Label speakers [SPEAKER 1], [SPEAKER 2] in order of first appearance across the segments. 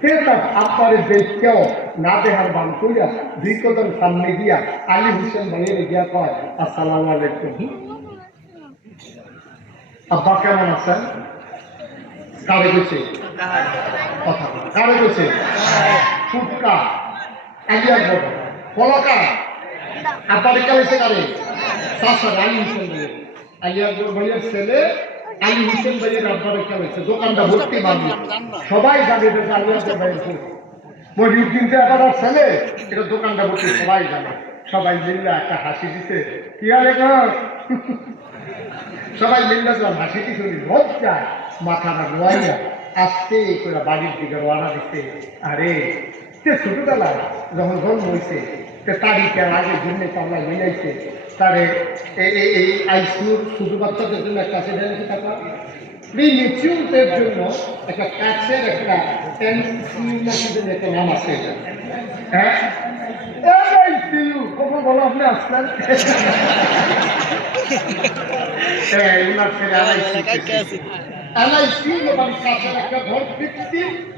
[SPEAKER 1] সে তার আপনারে দেখতেও না দেহার বান কইয়া কদম সামনে গিয়া আলী হোসেন ভাইয়ের গিয়া কয়, আসসালাম আলাইকুম। আব্বা কেমন আছেন? কারে গেছে কথা কারে গেছে ফুটকা। আলিয়ার বড় কলকা আব্বারে কালেছে কারে? চাষা আলী হোসেন ভাইয়ের। আলিয়ার বড় ভাইয়ের ছেলে আলী হোসেন ভাইয়ের আব্বারে কালেছে দোকানটা ভর্তি মানুষ সবাই জানে যে আর ছেলে, এটা দোকানটা ভর্তি, সবাই জানে। সবাই একটা হাসি দিতে কি? সবাই যখন হাসি নোয়াইয়া আস্তে করে বাড়ির দিকে রওনা দিতে আরে সে ছোটবেলায় যখন জন্ম হয়েছে সে তারিখে আগে জন্য কামলা মিলাইছে তারে এই আইসিউর শুধু বাচ্চাদের জন্য একটা আছে জানেন কি টাকা প্রিমিচিউরদের জন্য একটা ট্যাক্সের একটা এনসিউ একটা নাম আছে। হ্যাঁ? কখন বলো আপনি আসলেন হ্যাঁ ছেলে এনআইসি এলআইসি মানে কাছের একটা ঘর কৃত্রিম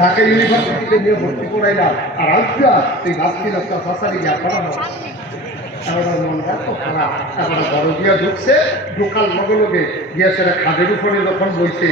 [SPEAKER 1] ঢাকা ইউনিভার্সিটিতে নিয়ে ভর্তি করাই না আর আজকা তুই ভাবছিল তোর শাসারি গিয়া পড়ানো। মনটা তো খারাপ তারপরে বড় দিয়া ঢুকছে, ঢোকার লগে লগে গিয়া সেটা খাদের উপরে যখন বইছে